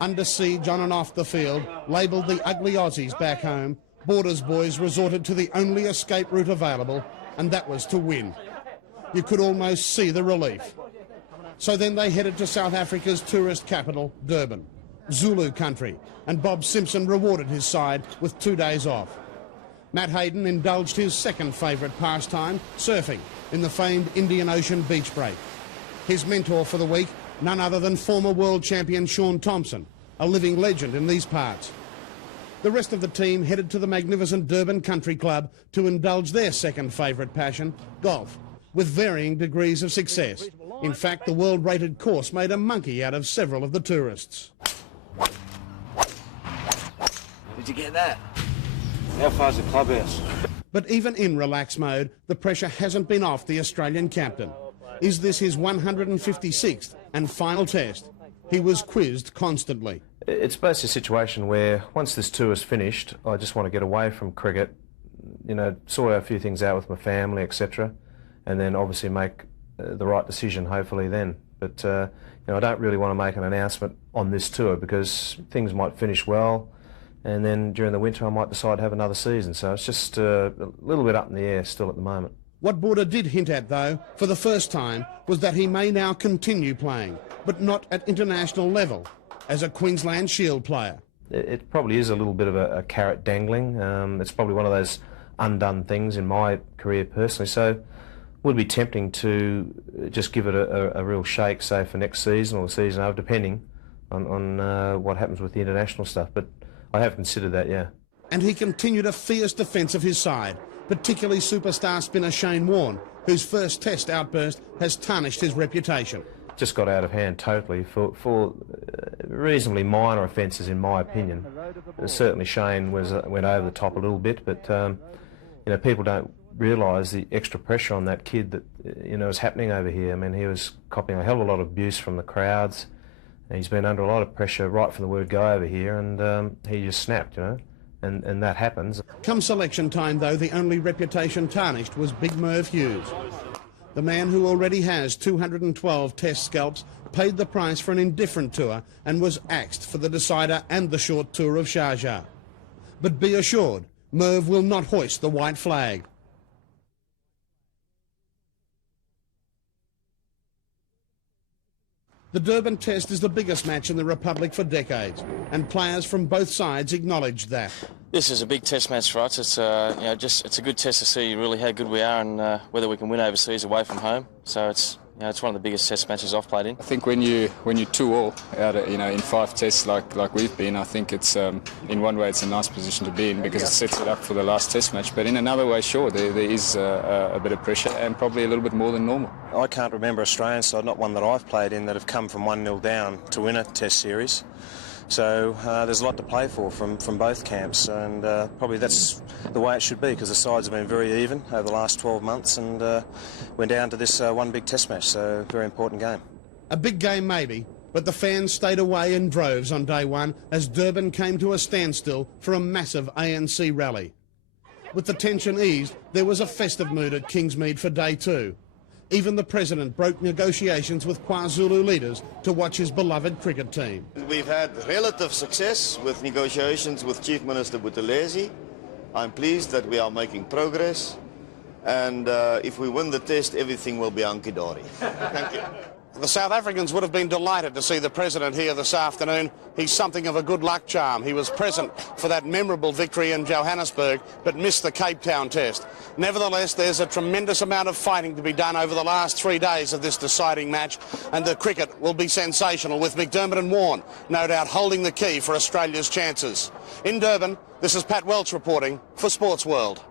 Under siege on and off the field, labelled the ugly Aussies back home, Borders boys resorted to the only escape route available, and that was to win. You could almost see the relief. So then they headed to South Africa's tourist capital, Durban, Zulu country, and Bob Simpson rewarded his side with 2 days off. Matt Hayden indulged his second favourite pastime, surfing, in the famed Indian Ocean beach break. His mentor for the week, none other than former world champion Shaun Tomson, a living legend in these parts. The rest of the team headed to the magnificent Durban Country Club to indulge their second favourite passion, golf, with varying degrees of success. In fact, the world-rated course made a monkey out of several of the tourists. Did you get that? How far's the clubhouse? But even in relaxed mode, the pressure hasn't been off the Australian captain. Is this his 156th and final test? He was quizzed constantly. It's basically a situation where once this tour is finished, I just want to get away from cricket, you know, sort a few things out with my family, etc., and then obviously make the right decision, hopefully then. But you know, I don't really want to make an announcement on this tour because things might finish well, and then during the winter I might decide to have another season. So it's just a little bit up in the air still at the moment. What Border did hint at, though, for the first time, was that he may now continue playing, but not at international level, as a Queensland Shield player. It probably is a little bit of a carrot dangling. It's probably one of those undone things in my career personally, so it would be tempting to just give it a real shake, say, for next season or the season over, depending on what happens with the international stuff. But I have considered that, yeah. And he continued a fierce defence of his side, particularly superstar spinner Shane Warne, whose first test outburst has tarnished his reputation. Just got out of hand totally for reasonably minor offences, in my opinion. Certainly Shane went over the top a little bit, but you know, people don't realise the extra pressure on that kid that is happening over here. I mean, he was copying a hell of a lot of abuse from the crowds. He's been under a lot of pressure right from the word go over here, and he just snapped, you know. And that happens. Come selection time, though, the only reputation tarnished was Big Merv Hughes. The man who already has 212 test scalps paid the price for an indifferent tour and was axed for the decider and the short tour of Sharjah. But be assured, Merv will not hoist the white flag. The Durban Test is the biggest match in the Republic for decades, and players from both sides acknowledge that. This is a big test match for us. It's it's a good test to see really how good we are and whether we can win overseas away from home. So it's one of the biggest test matches I've played in. I think when you tour out in 5 tests like we've been, I think it's in one way it's a nice position to be in because it sets it up for the last test match. But in another way, sure, there is a bit of pressure and probably a little bit more than normal. I can't remember Australian side, not one that I've played in, that have come from 1-0 down to win a test series. So there's a lot to play for from both camps, and probably that's the way it should be because the sides have been very even over the last 12 months, and we're down to this one big test match, so very important game. A big game maybe, but the fans stayed away in droves on day one as Durban came to a standstill for a massive ANC rally. With the tension eased, there was a festive mood at Kingsmead for day 2. Even the President broke negotiations with KwaZulu leaders to watch his beloved cricket team. We've had relative success with negotiations with Chief Minister Buthelezi. I'm pleased that we are making progress, and if we win the test, everything will be hunky-dory. Thank you. The South Africans would have been delighted to see the President here this afternoon. He's something of a good luck charm. He was present for that memorable victory in Johannesburg, but missed the Cape Town test. Nevertheless, there's a tremendous amount of fighting to be done over the last 3 days of this deciding match, and the cricket will be sensational, with McDermott and Warne no doubt holding the key for Australia's chances. In Durban, this is Pat Welch reporting for Sports World.